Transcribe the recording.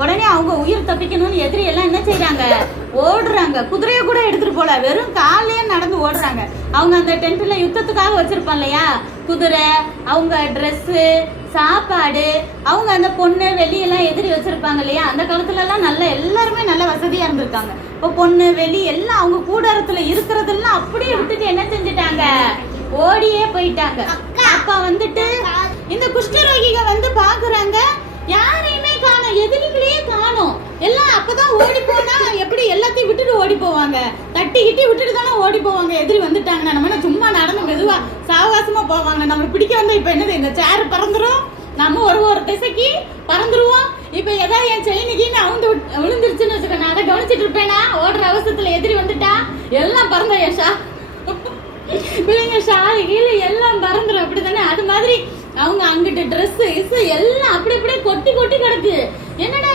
உடனே அவங்க உயிர் தப்பிக்கணும்னு எதிரி எல்லாம் என்ன செய்யறாங்க, ஓடுறாங்க. குதிரையை கூட எடுத்துட்டு போல, வெறும் காலையே நடந்து ஓடுறாங்க. அவங்க அந்த டென்ட்ல யுத்தத்துக்காக வச்சிருப்பான் இல்லையா, குதிரை, அவங்க ட்ரெஸ்ஸு, சாப்பாடு, அவங்க அந்த பொண்ணு வெளியெல்லாம் எதிரி வச்சிருப்பாங்க இல்லையா. அந்த காலத்துல எல்லாம் நல்ல எல்லாருமே நல்ல வசதியா இருந்திருக்காங்க. இப்போ பொண்ணு வெளி எல்லாம் அவங்க கூடாரத்துல இருக்கிறதெல்லாம் அப்படியே விட்டுட்டு என்ன செஞ்சுட்டாங்க, ஓடியே போயிட்டாங்க. அப்ப வந்துட்டு இந்த குஷ்டரோகிக வந்து பாக்குறாங்க, யாரையுமே காணோம், எதிரிகளையே காணோம். எல்லாம் அப்பதான் ஓடி போனா எப்படி எல்லாத்தையும் விட்டுட்டு ஓடி போவாங்க, தட்டி கிட்டி விட்டுட்டு தானே ஓடி போவாங்க. எதிரி வந்துட்டாங்கன்னா நம்ம சும்மா நடந்து மெதுவா சாவகாசமா போவாங்க. நம்ம பிடிக்க வந்து இப்ப என்னது, இந்த சேர் பறந்துரும், நம்ம ஒரு திசைக்கு பறந்துருவோம். இப்ப ஏதாவது என் செயினுக்கு அவுந்து விழுந்துருச்சுன்னு வச்சுக்க, நான் அதை கவனிச்சிட்டு இருப்பேனா, ஓடுற அவசரத்துல எதிரி வந்துட்டா எல்லாம் பறந்த ஏஷா பிள்ளைங்க ஷாலு கீழே எல்லாம் பறந்துரும். அப்படித்தானே? அது மாதிரி அவங்க அங்கிட்டு ட்ரெஸ் எல்லாம் அப்படி அப்படியே கொட்டி கொட்டி கிடக்கு. என்னடா